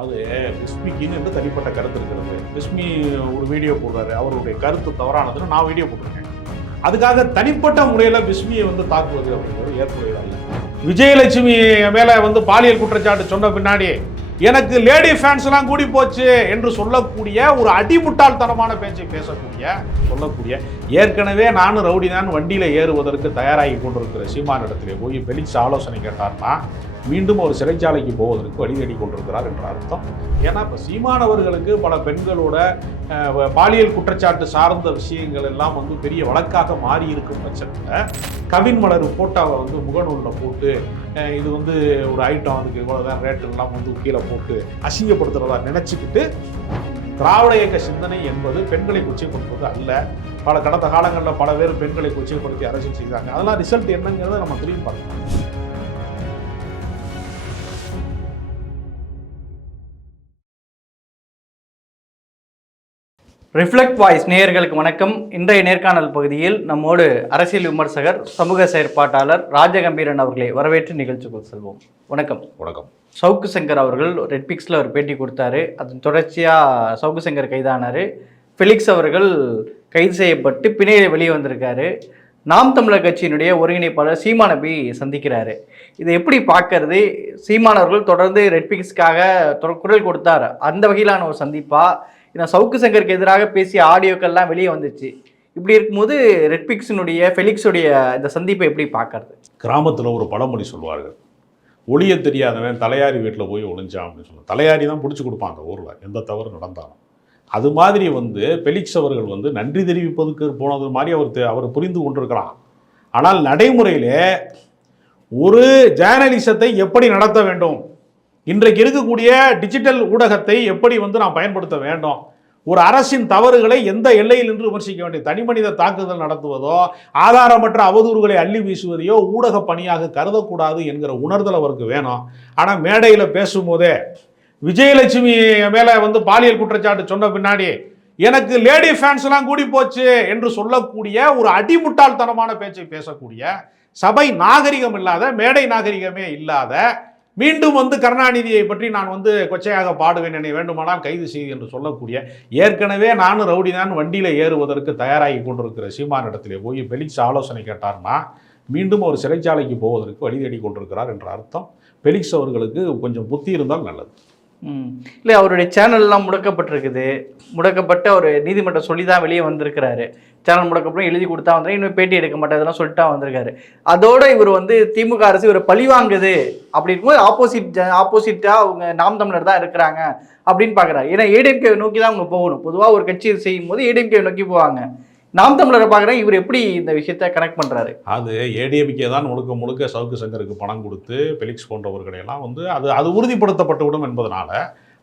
அது பிஸ்மிக்குன்னு என்று தனிப்பட்ட கருத்து இருக்கிறது பிஸ்மி ஒரு வீடியோ போடுறாரு. அவருடைய கருத்து தவறானதுன்னு நான் வீடியோ போட்டிருக்கேன். அதுக்காக தனிப்பட்ட முறையில் பிஸ்மியை வந்து தாக்குவது அப்படிங்கிறது ஏற்புடையதாக விஜயலட்சுமி மேலே வந்து பாலியல் குற்றச்சாட்டு சொன்ன பின்னாடி எனக்கு லேடி ஃபேன்ஸ்லாம் கூடி போச்சு என்று சொல்லக்கூடிய ஒரு அடிமுட்டாள்தனமான பேச்சை பேசக்கூடிய சொல்லக்கூடிய ஏற்கனவே நானும் ரவுடி தான் வண்டியில் ஏறுவதற்கு தயாராகி கொண்டிருக்கிற சீமானிடத்திலே போய் பெலிக்ஸ் ஆலோசனை கேட்டார்னா மீண்டும் ஒரு சிறைச்சாலைக்கு போவதற்கு வழி தேடி கொண்டிருக்கிறார் என்ற அர்த்தம். ஏன்னா இப்போ சீமானவர்களுக்கு பல பெண்களோட பாலியல் குற்றச்சாட்டு சார்ந்த விஷயங்கள் எல்லாம் வந்து பெரிய வழக்காக மாறி இருக்கும் பட்சத்தில் கவின் மலர் போட்டோவை வந்து முகநூலில் போட்டு இது வந்து ஒரு ஐட்டம் அதுக்கு இவ்வளோதான் ரேட்டு எல்லாம் வந்து கீழே போட்டு அசிங்கப்படுத்துகிறதா நினச்சிக்கிட்டு திராவிட இயக்க சிந்தனை என்பது பெண்களை கொச்சைப்படுத்துவது அல்ல. பல கடந்த காலங்களில் பல பேர் பெண்களை கொச்சைப்படுத்தி அரசியல் செய்தாங்க. அதெல்லாம் ரிசல்ட் என்னங்கிறத நம்ம திரும்பி பார்க்கலாம். ரிஃப்ளெக்ட் வாய்ஸ் நேயர்களுக்கு வணக்கம். இன்றைய நேர்காணல் பகுதியில் நம்மோடு அரசியல் விமர்சகர் சமூக செயற்பாட்டாளர் ராஜகம்பீரன் அவர்களை வரவேற்று நிகழ்ச்சிக்குள் செல்வோம். வணக்கம். வணக்கம். சவுக்கு சங்கர் அவர்கள் ரெட்பிக்ஸில் ஒரு பேட்டி கொடுத்தாரு. அதன் தொடர்ச்சியாக சவுக்கு சங்கர் கைதானார். ஃபெலிக்ஸ் அவர்கள் கைது செய்யப்பட்டு பிணையில் வெளியே வந்திருக்காரு. நாம் தமிழர் கட்சியினுடைய ஒருங்கிணைப்பாளர் சீமானை போய் சந்திக்கிறாரு. இதை எப்படி பார்க்கறது? சீமான் அவர்கள் தொடர்ந்து ரெட்பிக்ஸ்க்காக குரல் கொடுத்தார். அந்த வகையிலான ஒரு சந்திப்பா? ஏன்னா சவுக்கு சங்கருக்கு எதிராக பேசிய ஆடியோக்கள்லாம் வெளியே வந்துச்சு. இப்படி இருக்கும்போது ரெட்பிக்ஸினுடைய ஃபெலிக்ஸுடைய இந்த சந்திப்பை எப்படி பார்க்கறது? கிராமத்தில் ஒரு பழமொழி சொல்லுவார்கள். ஒளிய தெரியாதவன் தலையாரி வீட்டில் போய் ஒளிஞ்சான் அப்படின்னு சொல்லுவாங்க. தலையாரி தான் பிடிச்சி கொடுப்பான் அந்த ஊரில். எந்த தவறு நடந்தாலும். அது மாதிரி வந்து பெலிக்ஸ் அவர்கள் வந்து நன்றி தெரிவிப்பதுக்கு போனது மாதிரி அவர் அவர் புரிந்து கொண்டிருக்கலாம் ஆனால் நடைமுறையிலே ஒரு ஜேர்னலிசத்தை எப்படி நடத்த வேண்டும்? இன்றைக்கு இருக்கக்கூடிய டிஜிட்டல் ஊடகத்தை எப்படி வந்து நாம் பயன்படுத்த வேண்டும்? ஒரு அரசின் தவறுகளை எந்த எல்லையில் நின்று விமர்சிக்க வேண்டிய தனிமனித தாக்குதல் நடத்துவதோ ஆதாரமற்ற அவதூறுகளை அள்ளி வீசுவதையோ ஊடக பணியாக கருதக்கூடாது என்கிற உணர்தல் அவருக்கு வேணும். ஆனால் மேடையில் பேசும்போதே விஜயலட்சுமி மேலே வந்து பாலியல் குற்றச்சாட்டு சொன்ன பின்னாடி எனக்கு லேடி ஃபேன்ஸ்லாம் கூடி போச்சு என்று சொல்லக்கூடிய ஒரு அடிமுட்டாள்தனமான பேச்சை பேசக்கூடிய சபை நாகரிகம் இல்லாத மேடை நாகரிகமே இல்லாத மீண்டும் வந்து கருணாநிதியை பற்றி நான் வந்து கொச்சையாக பாடுவேன் என்னை வேண்டுமானால் கைது செய்து என்று சொல்லக்கூடிய ஏற்கனவே நானும் ரவுடி தான் வண்டியில் ஏறுவதற்கு தயாராகி கொண்டிருக்கிற சீமானிடத்திலே போய் பெலிக்ஸ் ஆலோசனை கேட்டார்னா மீண்டும் ஒரு சிறைச்சாலைக்கு போவதற்கு வழி தேடி கொண்டிருக்கிறார் என்ற அர்த்தம். பெலிக்ஸ் அவர்களுக்கு கொஞ்சம் புத்தி இருந்தால் நல்லது. இல்லை அவருடைய சேனல்லாம் முடக்கப்பட்டிருக்குது. முடக்கப்பட்டு அவர் நீதிமன்றம் சொல்லி தான் வெளியே வந்திருக்கிறாரு. சேனல் முடக்கப்படும் எழுதி கொடுத்தா வந்து இன்னும் பேட்டி எடுக்க மாட்டேன் இதெல்லாம் சொல்லிட்டா வந்திருக்காரு. அதோட இவர் வந்து திமுக அரசு இவரை பழி வாங்குது அப்படி இருக்கும்போது ஆப்போசிட் ஆப்போசிட்டாக அவங்க நாம் தமிழர் தான் இருக்கிறாங்க அப்படின்னு பார்க்குறாரு ஏன்னா ஏடிஎம்கே நோக்கி தான் அவங்க போகணும். பொதுவாக ஒரு கட்சி செய்யும் போது ஏடிஎம்கே நோக்கி போவாங்க. நாம் தமிழரை பார்க்குறேன். இவர் எப்படி இந்த விஷயத்த கனெக்ட் பண்ணுறாரு அது ஏடிஎம்கே தான் முழுக்க முழுக்க சவுக்கு சங்கருக்கு பணம் கொடுத்து பெலிக்ஸ் போன்றவர்களை எல்லாம் வந்து அது அது உறுதிப்படுத்தப்பட்டுவிடும் என்பதனால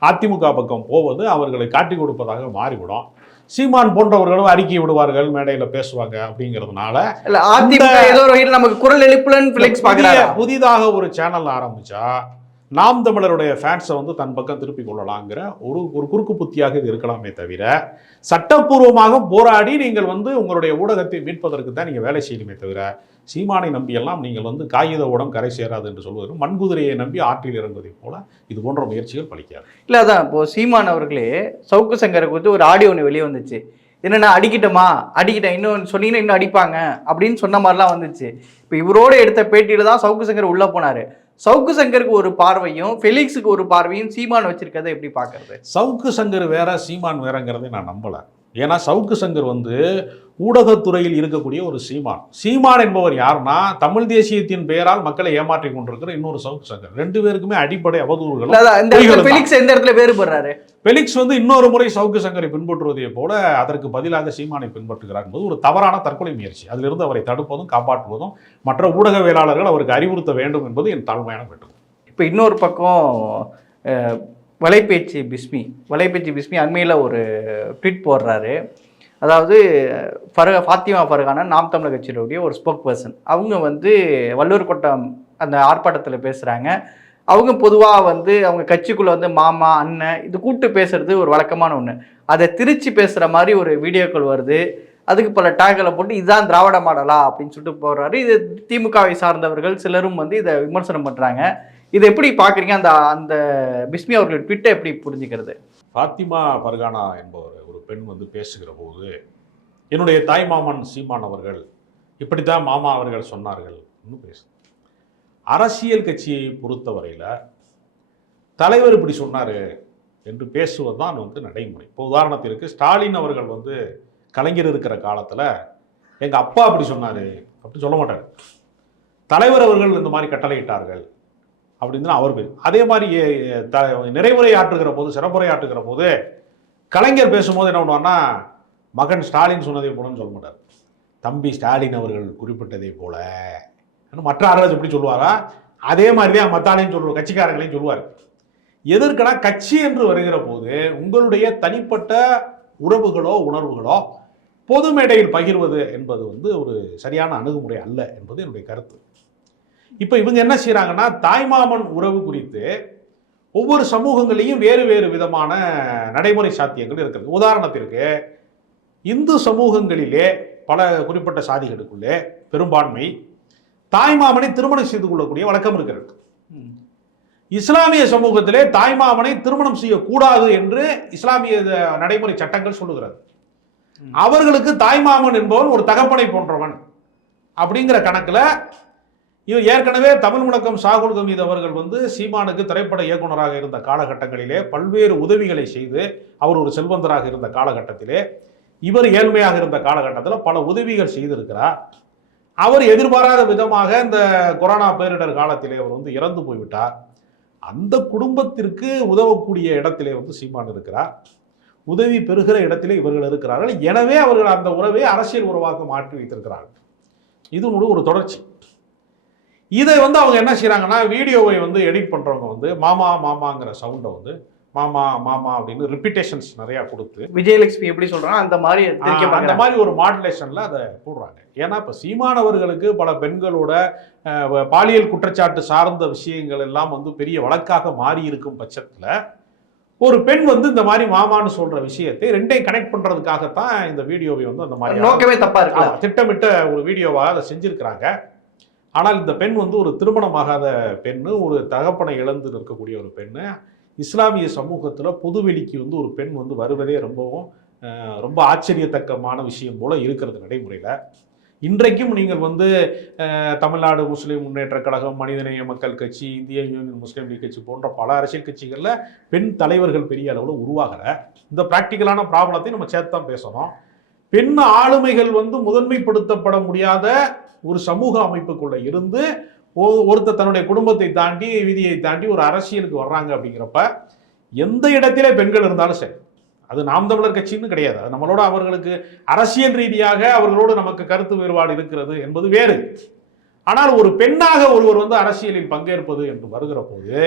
அதிமுக பக்கம் போவது அவர்களை காட்டி கொடுப்பதாக மாறிவிடும். சீமான் போன்றவர்களும் அறிக்கை விடுவார்கள் மேடையில் பேசுவாங்க அப்படிங்கிறதுனால இல்லை அதிமுக ஏதோ ஒரு வகையில் நமக்கு குரல் எழுப்புலன்னு புதிதாக ஒரு சேனல் ஆரம்பிச்சா நாம் தமிழருடைய ஃபேன்ஸை வந்து தன் பக்கம் திருப்பி கொள்ளலாங்கிற ஒரு ஒரு குறுக்கு புத்தியாக இது இருக்கலாமே தவிர சட்டப்பூர்வமாக போராடி நீங்கள் வந்து உங்களுடைய ஊடகத்தை மீட்பதற்கு தான் நீங்கள் வேலை செய்யணுமே தவிர சீமானை நம்பியெல்லாம் நீங்கள் வந்து காகித உடம் கரை சேராது என்று சொல்வது மண்குதிரையை நம்பி ஆற்றில் இறங்குவதைப் போல இது போன்ற முயற்சிகள் பலிக்காது. இல்லை அதான் இப்போது சீமான் அவர்களே சவுக்கு சங்கரை குறித்து ஒரு ஆடியோ ஒன்று வெளியே வந்துச்சு. என்னென்ன அடிக்கிட்டோமா? அடிக்கிட்டேன் இன்னும் சொன்னீங்கன்னா இன்னும் அடிப்பாங்க அப்படின்னு சொன்ன மாதிரிலாம் வந்துச்சு. இப்போ இவரோட எடுத்த பேட்டியில் தான் சவுக்கு சங்கர் உள்ளே போனார். சவுக்கு சங்கருக்கு ஒரு பார்வையும் ஃபெலிக்ஸுக்கு ஒரு பார்வையும் சீமான் வச்சிருக்கதை எப்படி பார்க்கறது? சவுக்கு சங்கர் வேற சீமான் வேறங்கிறதை நான் நம்பலை. ஏன்னா சவுக்கு சங்கர் வந்து ஊடகத்துறையில் இருக்கக்கூடிய ஒரு சீமான். சீமான் என்பவர் யாருன்னா தமிழ் தேசியத்தின் பெயரால் மக்களை ஏமாற்றி கொண்டிருக்கிற இன்னொரு சவுக்கு சங்கர். ரெண்டு பேருக்குமே அடிப்படை அவதூறுகள். ஃபெலிக்ஸ் எந்த இடத்துல வேறுபடுறாரு பெலிக்ஸ் வந்து இன்னொரு முறை சவுக்கு சங்கரை பின்பற்றுவதை போல அதற்கு பதிலாக சீமானை பின்பற்றுகிறார் என்பது ஒரு தவறான தற்கொலை முயற்சி. அதிலிருந்து அவரை தடுப்பதும் காப்பாற்றுவதும் மற்ற ஊடகவியலாளர்கள் அவருக்கு அறிவுறுத்த வேண்டும் என்பது என் தாழ்மையான வேண்டும் இப்போ இன்னொரு பக்கம் வலைபேச்சு பிஸ்மி வலைபேச்சு பிஸ்மி அண்மையில் ஒரு ட்வீட் போடுறாரு. அதாவது ஃபரு ஃபாத்திமா ஃபருகான நாம் தமிழக கட்சியினுடைய ஒரு ஸ்போக் பர்சன் அவங்க வந்து வல்லூர் கோட்டம் அந்த ஆர்ப்பாட்டத்தில் பேசுகிறாங்க அவங்க பொதுவாக வந்து அவங்க கட்சிக்குள்ளே வந்து மாமா அண்ணன் இது கூப்பிட்டு பேசுறது ஒரு வழக்கமான ஒன்று அதை திருச்சி பேசுகிற மாதிரி ஒரு வீடியோக்கள் வருது. அதுக்கு பல டேக்களை போட்டு இதுதான் திராவிட மாடலா? அப்படின்னு சொல்லிட்டு போடுறாரு. இது திமுகவை சார்ந்தவர்கள் சிலரும் வந்து இதை விமர்சனம் பண்ணுறாங்க இதை எப்படி பார்க்குறீங்க? அந்த அந்த பிஸ்மி அவர்கள் ட்விட்டை எப்படி புரிஞ்சுக்கிறது? ஃபாத்திமா பர்கானா என்பவர் ஒரு பெண் வந்து பேசுகிற போது என்னுடைய தாய் மாமன் சீமான் அவர்கள் இப்படித்தான் மாமா அவர்கள் சொன்னார்கள் பேசு அரசியல் கட்சியை பொறுத்தவரையில் தலைவர் இப்படி சொன்னார் என்று பேசுவது தான் வந்து நடைமுறை. இப்போ உதாரணத்திற்கு ஸ்டாலின் அவர்கள் வந்து கலைஞர் இருக்கிற காலத்தில் எங்கள் அப்பா அப்படி சொன்னார் அப்படின்னு சொல்ல மாட்டார். தலைவர் அவர்கள் இந்த மாதிரி கட்டளையிட்டார்கள். அப்படின்னு அவர் பேர். அதே மாதிரி த நிறைவுரை ஆற்றுகிற போது சிறப்புரை ஆற்றுகிற போது கலைஞர் பேசும்போது என்ன பண்ணுவார்னா மகன் ஸ்டாலின் சொன்னதை போலன்னு சொல்ல மாட்டார். தம்பி ஸ்டாலின் அவர்கள் குறிப்பிட்டதை போல. மற்ற ஆளுநர் எப்படி சொல்லுவாரா? அதே மாதிரி தான் மத்தாலையும் சொல்லுவார் கட்சிக்காரங்களையும் சொல்லுவார். எதற்கனா கட்சி என்று வருகிற போது உங்களுடைய தனிப்பட்ட உறவுகளோ உணர்வுகளோ பொது மேடையில் பகிர்வது என்பது வந்து ஒரு சரியான அணுகுமுறை அல்ல என்பது என்னுடைய கருத்து. இப்போ இவங்க என்ன செய்கிறாங்கன்னா தாய்மாமன் உறவு குறித்து ஒவ்வொரு சமூகங்களையும் வேறு வேறு விதமான நடைமுறை சாத்தியங்கள் இருக்கிறது உதாரணத்திற்கு இந்து சமூகங்களிலே பல குறிப்பிட்ட சாதிகளுக்குள்ளே பெரும்பான்மை தாய்மாமனை திருமணம் செய்து கொள்ளக்கூடிய வழக்கம் இருக்கிறது. இஸ்லாமிய சமூகத்திலே தாய்மாமனை திருமணம் செய்யக்கூடாது என்று இஸ்லாமிய நடைமுறை சட்டங்கள் சொல்லுகிறது. அவர்களுக்கு தாய்மாமன் என்பவன் ஒரு தகப்பனை போன்றவன் அப்படிங்கிற கணக்குல இது ஏற்கனவே தமிழ் முழக்கம் சாகுல் கமீத் அவர்கள் வந்து சீமானுக்கு திரைப்பட இயக்குனராக இருந்த காலகட்டங்களிலே பல்வேறு உதவிகளை செய்து அவர் ஒரு செல்வந்தராக இருந்த காலகட்டத்திலே இவர் ஏழ்மையாக இருந்த காலகட்டத்தில் பல உதவிகள் செய்திருக்கிறார். அவர் எதிர்பாராத விதமாக இந்த கொரோனா பேரிடர் காலத்திலே அவர் வந்து இறந்து போய்விட்டார். அந்த குடும்பத்திற்கு உதவக்கூடிய இடத்திலே வந்து சீமான் இருக்கிறார். உதவி பெறுகிற இடத்திலே இவர்கள் இருக்கிறார்கள். எனவே அவர்கள் அந்த உறவை அரசியல் உறவாக மாற்றி வைத்திருக்கிறார்கள். இது ஒரு தொடர்ச்சி. இதை வந்து அவங்க என்ன செய்றாங்கன்னா வீடியோவை வந்து எடிட் பண்றவங்க வந்து மாமா மாமாங்கிற சவுண்டை வந்து மாமா மாமா அப்படின்னு ரிப்பீட்டேஷன்ஸ் நிறைய கொடுத்து விஜயலட்சுமி எப்படி சொல்றாங்க அந்த மாதிரி அந்த. மாதிரி ஒரு மாடுலேஷன்ல அதை போடுறாங்க. ஏன்னா இப்ப சீமானவர்களுக்கு பல பெண்களோட பாலியல் குற்றச்சாட்டு சார்ந்த விஷயங்கள் எல்லாம் வந்து பெரிய வழக்காக மாறி இருக்கும் பட்சத்துல ஒரு பெண் வந்து இந்த மாதிரி மாமான்னு சொல்ற விஷயத்தை ரெண்டையும் கனெக்ட் பண்றதுக்காகத்தான் இந்த வீடியோவை வந்து அந்த மாதிரி நோக்கமே தப்பா இருக்கு திட்டமிட்ட ஒரு வீடியோவாக அதை செஞ்சிருக்கிறாங்க. ஆனால் இந்த பெண் வந்து ஒரு திருமணமாகாத பெண்ணு ஒரு தகப்பனை இழந்து நிற்கக்கூடிய ஒரு பெண்ணு. இஸ்லாமிய சமூகத்தில் பொதுவெளிக்கு வந்து ஒரு பெண் வந்து வருவதே ரொம்பவும் ரொம்ப ஆச்சரியத்தக்கமான விஷயம் போல் இருக்கிறது நடைமுறையில். இன்றைக்கும் நீங்கள் வந்து தமிழ்நாடு முஸ்லீம் முன்னேற்றக் கழகம் மனிதநேய மக்கள் கட்சி இந்திய யூனியன் முஸ்லீம் லீக் கட்சி போன்ற பல அரசியல் கட்சிகளில் பெண் தலைவர்கள் பெரிய அளவில் உருவாகலை. இந்த ப்ராக்டிக்கலான ப்ராப்ளத்தை நம்ம சேர்த்து தான் பேசணும். பெண் ஆளுமைகள் வந்து முதன்மைப்படுத்தப்பட முடியாத ஒரு சமூக அமைப்புக்குள்ள இருந்து ஒ- ஒருத்தர் தன்னுடைய குடும்பத்தை தாண்டி விதியை தாண்டி ஒரு அரசியலுக்கு வர்றாங்க அப்படிங்கிறப்ப எந்த இடத்திலே பெண்கள் இருந்தாலும் சரி அது நாம் தமிழர் கட்சின்னு கிடையாது. அது நம்மளோட அவர்களுக்கு அரசியல் ரீதியாக அவர்களோடு நமக்கு கருத்து வேறுபாடு இருக்கிறது என்பது வேறு. ஆனால் ஒரு பெண்ணாக ஒருவர் வந்து அரசியலில் பங்கேற்பது என்று வருகிற போது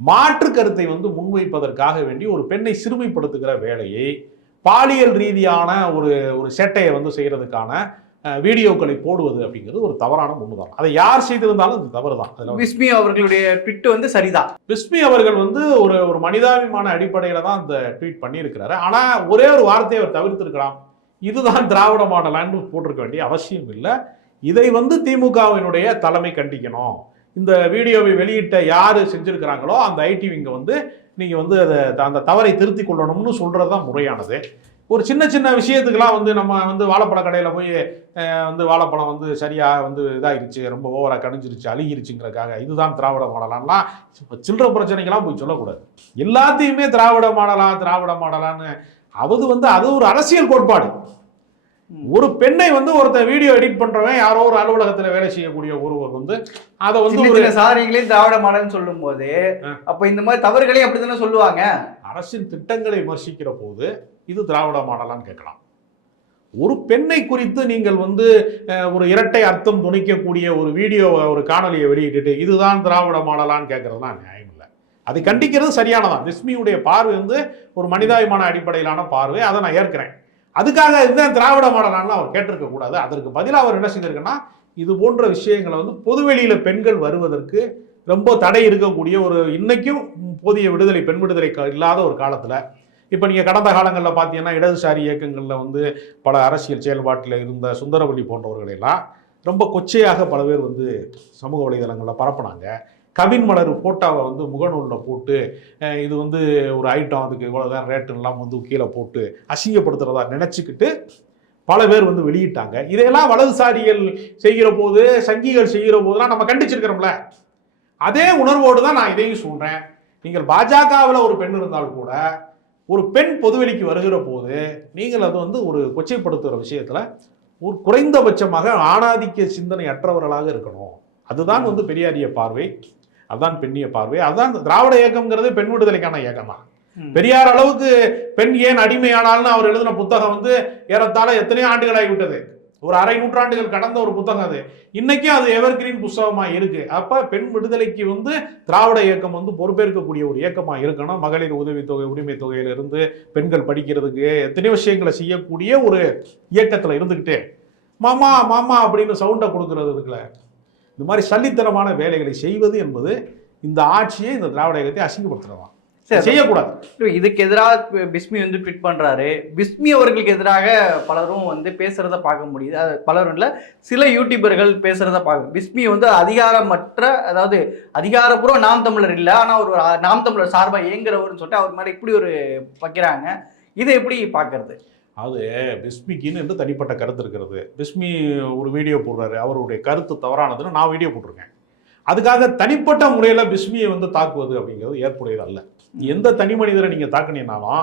மாற்று கருத்தை வந்து முன்வைப்பதற்காக வேண்டி ஒரு பெண்ணை சிறுமைப்படுத்துகிற வேலையை பாலியல் ரீதியான ஒரு ஒரு சேட்டையை வந்து செய்யறதுக்கான அஹ், வீடியோக்களை போடுவது அப்படிங்கிறது ஒரு தவறான முன்னுதாரணம். அதை யார் செய்திருந்தாலும் அது தவறு தான் விஸ்மி அவர்களுடைய ட்விட் வந்து சரிதான். விஸ்மி அவர்கள் வந்து ஒரு ஒரு மனிதாபிமான அடிப்படையில தான் அந்த ட்வீட் பண்ணியிருக்கிறாரு. ஆனா ஒரே ஒரு வார்த்தையை அவர் தவிர்த்திருக்கலாம் இதுதான் திராவிட மாடலான்னு போட்டிருக்க வேண்டிய அவசியம் இல்லை. இதை வந்து திமுகவினுடைய தலைமை கண்டிக்கணும். இந்த வீடியோவை வெளியிட்ட யார் செஞ்சுருக்கிறாங்களோ அந்த ஐடி விங்கை வந்து நீங்கள் வந்து அதை அந்த தவறை திருத்திக் கொள்ளணும்னு சொல்கிறது தான் முறையானது. ஒரு சின்ன சின்ன விஷயத்துக்கெல்லாம் வந்து நம்ம வந்து வாழைப்பழ கடையில் போய் வந்து வாழைப்பழம் வந்து சரியாக வந்து இதாகிருச்சு ரொம்ப ஓவராக கணிஞ்சிருச்சு அழுகிருச்சுங்கிறக்காக இதுதான் திராவிட மாடலான்லாம் இப்போ சில்லற பிரச்சனைக்கெல்லாம் போய் சொல்லக்கூடாது. எல்லாத்தையுமே திராவிட மாடலா திராவிட மாடலான்னு அது வந்து அது ஒரு அரசியல் கோட்பாடு. ஒரு பெண்ணை வந்து ஒருத்தன் வீடியோ எடிட் பண்றவன் யாரோ ஒரு அலுவலகத்துல வேலை செய்யக்கூடிய ஒருவர் வந்து அதை வந்து ஒரு சாதனைகளையும் திராவிட மாடல்னு சொல்லும் போது. அப்ப இந்த மாதிரி தவறுகளையும் அப்படித்தானே சொல்லுவாங்க? அரசின் திட்டங்களை விமர்சிக்கிற போது இது திராவிட மாடலான்னு கேட்கலாம். ஒரு பெண்ணை குறித்து நீங்கள் வந்து ஒரு இரட்டை அர்த்தம் துணிக்கக்கூடிய ஒரு வீடியோ ஒரு காணொலியை வெளியிட்டுட்டு இதுதான் திராவிட மாடலான்னு கேட்கறதுலாம் நியாயம் இல்லை. அதை கண்டிக்கிறது சரியானதான். விஸ்மியுடைய பார்வை வந்து ஒரு மனிதாபிமான அடிப்படையிலான பார்வை. அதை நான் ஏற்கிறேன். அதுக்காக இதுதான் திராவிட மாடலான்னு அவர் கேட்டிருக்க கூடாது. அதற்கு பதிலாக அவர் என்ன செஞ்சிருக்குன்னா இது போன்ற விஷயங்களை வந்து பொதுவெளியில் பெண்கள் வருவதற்கு ரொம்ப தடை இருக்கக்கூடிய ஒரு இன்னைக்கும் போதிய விடுதலை பெண் விடுதலை இல்லாத ஒரு காலத்தில். இப்போ நீங்கள் கடந்த காலங்களில் பார்த்தீங்கன்னா இடதுசாரி இயக்கங்களில் வந்து பல அரசியல் செயல்பாட்டில் இருந்த சுந்தரவல்லி போன்றவர்களெல்லாம் ரொம்ப கொச்சையாக பல பேர் வந்து சமூக வலைதளங்களில் பரப்புனாங்க. கவின் மலர் ஃபோட்டோவை வந்து முகநூலில் போட்டு இது வந்து ஒரு ஐட்டம் அதுக்கு இவ்வளோதான் ரேட்டுலாம் வந்து கீழே போட்டு அசிங்கப்படுத்துறதா நினச்சிக்கிட்டு பல பேர் வந்து வெளியிட்டாங்க. இதையெல்லாம் வலதுசாரிகள் செய்கிற போது சங்கிகள் செய்கிற போதெல்லாம் நம்ம கண்டிச்சிருக்கிறோம்ல. அதே உணர்வோடு தான் நான் இதையும் சொல்கிறேன் நீங்கள் பாஜகவில் ஒரு பெண் இருந்தால் கூட ஒரு பெண் பொதுவெளிக்கு வருகிற போது நீங்கள் அது வந்து ஒரு கொச்சைப்படுத்துகிற விஷயத்தில் ஒரு குறைந்தபட்சமாக ஆணாதிக்க சிந்தனை அற்றவர்களாக இருக்கணும். அதுதான் வந்து பெரியாரிய பார்வை. அதுதான் பெண்ணிய பார்வை. அதுதான் திராவிட இயக்கம்ங்கிறது பெண் விடுதலைக்கான இயக்கம் தான். பெரியார் அளவுக்கு பெண் ஏன் அடிமையானால்னு அவர் எழுதின புத்தகம் வந்து ஏறத்தாழ எத்தனையோ ஆண்டுகள் ஆகிவிட்டது ஒரு அரை நூற்றாண்டுகள் கடந்த ஒரு புத்தகம் அது. இன்னைக்கும் அது எவர்கிரீன் புஸ்தகமா இருக்கு. அப்ப பெண் விடுதலைக்கு வந்து திராவிட இயக்கம் வந்து பொறுப்பேற்கக்கூடிய ஒரு இயக்கமா இருக்கணும். மகளிர் உதவித்தொகை உரிமை தொகையிலிருந்து பெண்கள் படிக்கிறதுக்கு எத்தனையோ விஷயங்களை செய்யக்கூடிய ஒரு இயக்கத்துல இருந்துக்கிட்டே மாமா மாமா அப்படின்னு சவுண்டை கொடுக்கறது இருக்குல்ல இந்த மாதிரி சல்லித்தனமான வேலைகளை செய்வது என்பது இந்த ஆட்சியை இந்த திராவிட இயக்கத்தை அசிங்கப்படுத்துறதான் சரி. செய்யக்கூடாது. இதுக்கு எதிராக பிஸ்மி வந்து ட்வீட் பண்றாரு. பிஸ்மி அவர்களுக்கு எதிராக பலரும் வந்து பேசுறத பார்க்க முடியுது. அது பலரும் இல்ல சில யூடியூபர்கள் பேசுறத பார்க்க பிஸ்மி வந்து அதிகாரமற்ற அதாவது அதிகாரப்பூர்வ நாம் தமிழர் இல்ல ஆனா ஒரு நாம் தமிழர் சார்பா இயங்குறவர்னு சொல்லிட்டு அவர் மேல இப்படி ஒரு வைக்கிறாங்க. இதை எப்படி பார்க்கறது? அது பிஸ்மிக்குன்னு என்று தனிப்பட்ட கருத்து இருக்கிறது. பிஸ்மி ஒரு வீடியோ போடுறாரு. அவருடைய கருத்து தவறானதுன்னு நான் வீடியோ போட்டிருக்கேன். அதுக்காக தனிப்பட்ட முறையில் பிஸ்மியை வந்து தாக்குவது அப்படிங்கிறது ஏற்புடையது அல்ல. எந்த தனி மனிதரை நீங்கள் தாக்குனீங்கனாலும்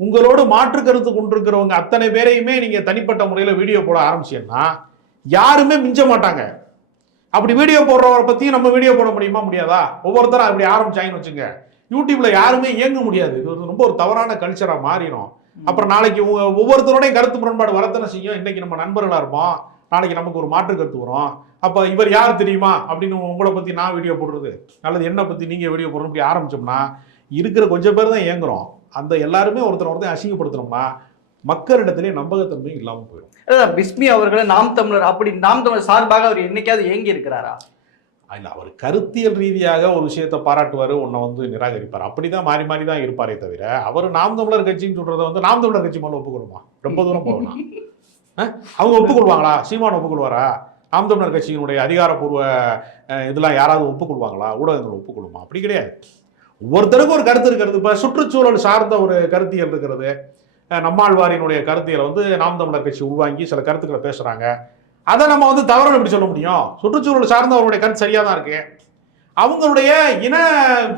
உங்களோடு மாற்று கருத்து கொண்டிருக்கிறவங்க அத்தனை பேரையுமே நீங்கள் தனிப்பட்ட முறையில் வீடியோ போட ஆரம்பிச்சீங்கன்னா யாருமே மிஞ்ச மாட்டாங்க. அப்படி வீடியோ போடுறவரை பற்றியும் நம்ம வீடியோ போட முடியுமா? முடியாதா? ஒவ்வொருத்தரும் அப்படி ஆரம்பிச்சாங்கன்னு வச்சுங்க யூடியூப்பில் யாருமே இயங்க முடியாது. இது வந்து ரொம்ப ஒரு தவறான கல்ச்சராக மாறிடும். அப்புறம் நாளைக்கு ஒவ்வொருத்தரோடையும் கருத்து முரண்பாடு வரத்தானே செய்யும். இன்னைக்கு நம்ம நண்பர்களா இருப்போம். நாளைக்கு நமக்கு ஒரு மாற்று கருத்து வரும். அப்ப இவர் யார் தெரியுமா? அப்படின்னு உங்களை பத்தி நான் வீடியோ போடுறது. அல்லது என்ன பத்தி நீங்க வீடியோ போடுறது இப்படி ஆரம்பிச்சோம்னா இருக்கிற கொஞ்சம் பேர் தான் இயங்குறோம். அந்த எல்லாருமே ஒருத்தர் ஒருத்தர் அசிங்கப்படுத்துனோம்னா மக்களிடத்திலே நம்பகத்தன்மை இல்லாம போயிடும். பிஸ்மி அவர்களை நாம் தமிழர் அப்படி நாம் தமிழர் சார்பாக அவர் என்னைக்காவது இயங்கி இருக்கிறாரா இல்லை அவர் கருத்தியல் ரீதியாக ஒரு விஷயத்தை பாராட்டுவார் உன்னை வந்து நிராகரிப்பார். அப்படி தான் மாறி மாறி தான் இருப்பாரே தவிர அவர் நாம் தமிழர் கட்சின்னு சொல்கிறத வந்து நாம் தமிழர் கட்சி மேலே ஒப்புக்கொள்ளுமா ரொம்ப தூரம் போகணும். அவங்க ஒப்புக்கொள்வாங்களா? சீமான் ஒப்புக்கொள்வாரா? நாம் தமிழர் கட்சியினுடைய அதிகாரப்பூர்வ இதெல்லாம் யாராவது ஒப்புக்கொள்வாங்களா? ஊடகங்கள் ஒப்புக்கொள்ளுமா? அப்படி கிடையாது. ஒவ்வொருத்தருக்கும் ஒரு கருத்து இருக்கிறது. இப்போ சுற்றுச்சூழல் சார்ந்த ஒரு கருத்தியல் இருக்கிறது. நம்மாழ்வாரினுடைய கருத்தியலை வந்து நாம் தமிழர் கட்சி உள்வாங்கி சில கருத்துக்களை பேசுகிறாங்க அதை நம்ம வந்து தவறுன்னு எப்படி சொல்ல முடியும்? சுற்றுச்சூழல் சார்ந்த அவருடைய கருத்து சரியாக தான் இருக்கு. அவங்களுடைய இன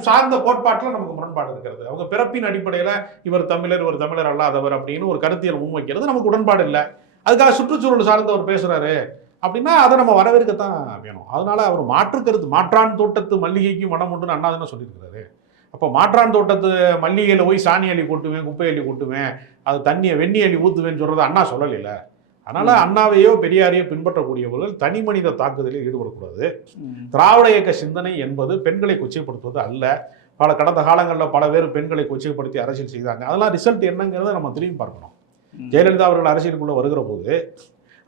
சார்ந்த கோட்பாட்டில் நமக்கு முரண்பாடு இருக்கிறது. அவங்க பிறப்பின் அடிப்படையில் இவர் தமிழர் ஒரு தமிழர் அல்லாதவர் அப்படின்னு ஒரு கருத்தியல் முன்வைக்கிறது நமக்கு உடன்பாடு இல்லை. அதுக்காக சுற்றுச்சூழல் சார்ந்தவர் பேசுகிறாரு அப்படின்னா அதை நம்ம வரவேற்கத்தான் வேணும். அதனால அவர் மாற்று கருத்து மாற்றான் தோட்டத்து மல்லிகைக்கு மனம் உண்டுன்னு அண்ணா தானே சொல்லியிருக்கிறாரு. அப்போ மாற்றான் தோட்டத்து மல்லிகையில் போய் சாணி அள்ளி கொட்டுவேன் குப்பை அள்ளி கொட்டுவேன் அது தண்ணியை வெண்ணி அள்ளி ஊற்றுவேன்னு சொல்கிறது அண்ணா சொல்லலை அதனால அண்ணாவையோ பெரியாரையோ பின்பற்றக்கூடியவர்கள் தனி மனித தாக்குதலில் ஈடுபடக்கூடாது. திராவிட இயக்க சிந்தனை என்பது பெண்களை கொச்சைப்படுத்துவது அல்ல. பல கடந்த காலங்களில் பல பேர் பெண்களை கொச்சைப்படுத்தி அரசியல் செய்தாங்க. அதெல்லாம் ரிசல்ட் என்னங்கிறத நம்ம திரும்பி பார்க்கணும். ஜெயலலிதா அவர்கள் அரசியலுக்குள்ள வருகிற போது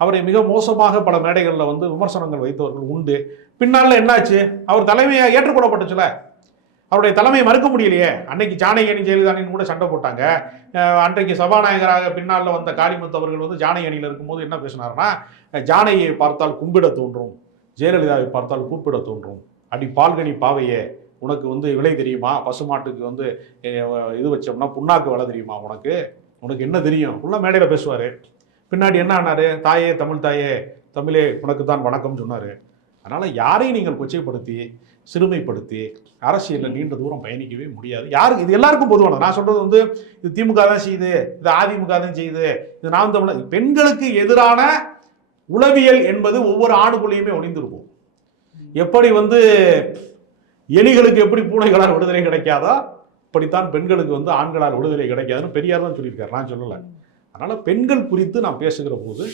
அவரை மிக மோசமாக பல மேடைகளில் வந்து விமர்சனங்கள் வைத்தவர்கள் உண்டு. பின்னால என்னாச்சு? அவர் தலைமையாக ஏற்றுக்கொள்ளப்பட்டுச்சுல. அவருடைய தலைமையை மறுக்க முடியலையே. அன்னைக்கு ஜானகி ஜெயலலிதானின்னு கூட சண்டை போட்டாங்க. அன்றைக்கு சபாநாயகராக பின்னால் வந்த காளிமுத்து அவர்கள் வந்து ஜானகி அணியில் இருக்கும்போது என்ன பேசினாருன்னா ஜானகியை பார்த்தால் கும்பிட தோன்றும். ஜெயலலிதாவை பார்த்தால் கூப்பிட தோன்றும். அடி பால்கனி பாவையே உனக்கு வந்து விலை தெரியுமா? பசுமாட்டுக்கு வந்து இது வச்சோம்னா புண்ணாக்கு விலை தெரியுமா உனக்கு? உனக்கு என்ன தெரியும்? ஃபுல்லாக மேடையில் பேசுவார். பின்னாடி என்ன ஆனாரு? தாயே தமிழ் தாயே தமிழே உனக்கு தான் வணக்கம் சொன்னார். அதனால் யாரையும் நீங்கள் கொச்சைப்படுத்தி சிறுமைப்படுத்தி அரசியலில் நீண்ட தூரம் பயணிக்கவே முடியாது. யாருக்கு இது எல்லாருக்கும் பொதுவானது. நான் சொல்றது வந்து இது திமுக தான் செய்யுது இது அதிமுக தான் செய்யுது இது நாம் தமிழர். பெண்களுக்கு எதிரான உளவியல் என்பது ஒவ்வொரு ஆணுக்குள்ளேயுமே ஒளிந்திருக்கும். எப்படி வந்து எலிகளுக்கு எப்படி பூனைகளால் விடுதலை கிடைக்காதோ அப்படித்தான் பெண்களுக்கு வந்து ஆண்களால் விடுதலை கிடைக்காதுன்னு பெரியார் தான் சொல்லியிருக்காரு. நான் சொல்லலை. அதனால பெண்கள் குறித்து நான் பேசுகிற போது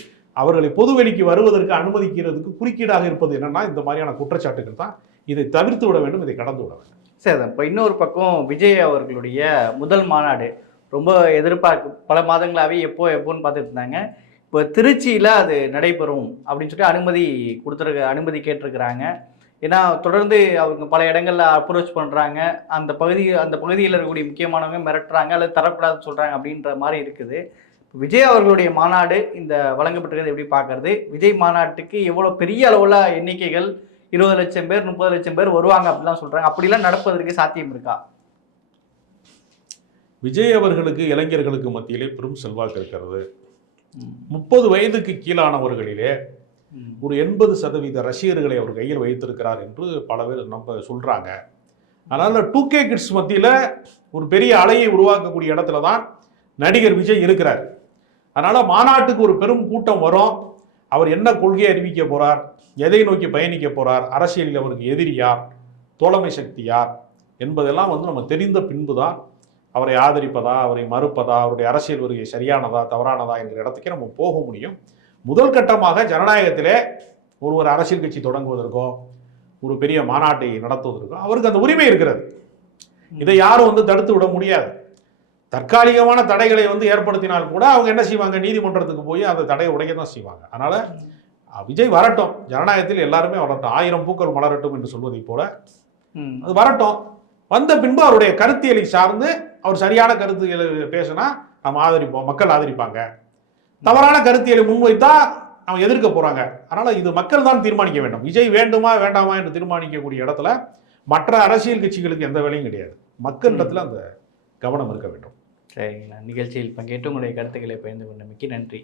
அவர்களை பொதுவெளிக்கு வருவதற்கு அனுமதிக்கிறதுக்கு குறுக்கீடாக இருப்பது என்னன்னா இந்த மாதிரியான குற்றச்சாட்டுகள் தான். இதை தவிர்த்து விட வேண்டும் இதை கடந்து விட வேண்டும். சரி இப்போ இன்னொரு பக்கம் விஜய் அவர்களுடைய முதல் மாநாடு. ரொம்ப எதிர்பார்க்கு பல மாதங்களாகவே எப்போ எப்போன்னு பார்த்துட்டு இருந்தாங்க. இப்போ திருச்சியில் அது நடைபெறும் அப்படின்னு சொல்லிட்டு அனுமதி கொடுத்துருக்க அனுமதி கேட்டிருக்கிறாங்க. ஏன்னா தொடர்ந்து அவங்க பல இடங்களில் அப்ரோச் பண்ணுறாங்க அந்த பகுதி அந்த பகுதியில் இருக்கக்கூடிய முக்கியமானவங்க மிரட்டுறாங்க அல்லது தரக்கூடாதுன்னு சொல்கிறாங்க அப்படின்ற மாதிரி இருக்குது. விஜய் அவர்களுடைய மாநாடு இந்த வழங்கப்பட்டிருக்கிறது எப்படி பார்க்கறது? விஜய் மாநாட்டுக்கு எவ்வளோ பெரிய அளவில் எண்ணிக்கைகள்? இருபது லட்சம் பேர் முப்பது லட்சம் பேர் வருவாங்க அப்படிலாம் சொல்றாங்க. அப்படிலாம் நடப்பதற்கு சாத்தியம் இருக்கா? விஜய் அவர்களுக்கு இளைஞர்களுக்கு மத்தியிலே பெரும் செல்வாக்கு இருக்கிறது. முப்பது வயதுக்கு கீழானவர்களிலே. ஒரு எண்பது சதவீத ரசிகர்களை அவர் கையில் வைத்திருக்கிறார் என்று பல பேர் நம்ம சொல்றாங்க. அதனால டூ கே கிட்ஸ் மத்தியில் ஒரு பெரிய அலையை உருவாக்கக்கூடிய இடத்துல தான் நடிகர் விஜய் இருக்கிறார். அதனால் மாநாட்டுக்கு ஒரு பெரும் கூட்டம் வரும். அவர் என்ன கொள்கையை அறிவிக்க போகிறார் எதை நோக்கி பயணிக்க போகிறார் அரசியலில் அவருக்கு எதிரி யார்? தோழமை சக்தி யார்? என்பதெல்லாம் வந்து நம்ம தெரிந்த பின்புதான் அவரை ஆதரிப்பதா அவரை மறுப்பதா அவருடைய அரசியல் வருகை சரியானதா தவறானதா என்கிற இடத்துக்கு நம்ம போக முடியும். முதல் கட்டமாக ஜனநாயகத்திலே ஒரு ஒரு அரசியல் கட்சி தொடங்குவதற்கோ ஒரு பெரிய மாநாட்டை நடத்துவதற்கோ அவருக்கு அந்த உரிமை இருக்கிறது. இதை யாரும் வந்து தடுத்து விட முடியாது. தற்காலிகமான தடைகளை வந்து ஏற்படுத்தினால் கூட அவங்க என்ன செய்வாங்க? நீதிமன்றத்துக்கு போய் அந்த தடையை உடைக்க தான் செய்வாங்க. அதனால விஜய் வரட்டும். ஜனநாயகத்தில் எல்லாருமே வரட்டும். ஆயிரம் பூக்கள் மலரட்டும் என்று சொல்வதைப் போல. அது வரட்டும். வந்த பின்பு அவருடைய கருத்தியலை சார்ந்து அவர் சரியான கருத்துக்களை பேசினா நம்ம ஆதரிப்போம் மக்கள் ஆதரிப்பாங்க. தவறான கருத்தியலை முன்வைத்தா அவங்க எதிர்க்க போறாங்க. அதனால இது மக்கள் தான் தீர்மானிக்க வேண்டும். விஜய் வேண்டுமா வேண்டாமா என்று தீர்மானிக்கக்கூடிய இடத்துல மற்ற அரசியல் கட்சிகளுக்கு எந்த வேலையும் கிடையாது. மக்களிடத்துல அந்த கவனம் இருக்க வேண்டும். சரிங்கண்ணா நிகழ்ச்சியில் பங்கேற்று உங்களுடைய கருத்துக்களை பகிர்ந்து கொண்டமைக்கு நன்றி.